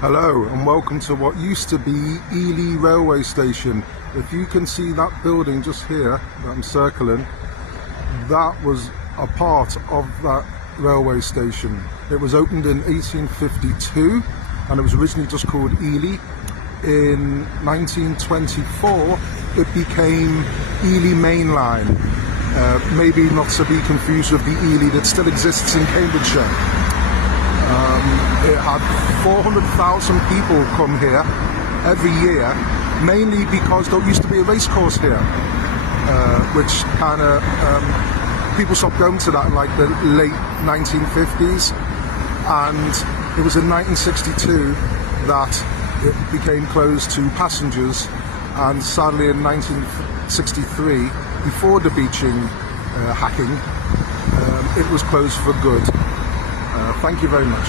Hello and welcome to what used to be Ely railway station. If you can see that building just here that I'm circling, that was a part of that railway station. It was opened in 1852 and it was originally just called Ely. In 1924 it became Ely Main Line, maybe not to be confused with the Ely that still exists in Cambridgeshire. It had 400,000 people come here every year, mainly because there used to be a racecourse here, which kind of people stopped going to that in like the late 1950s, and it was in 1962 that it became closed to passengers, and sadly in 1963, before the beaching hacking, it was closed for good. Thank you very much.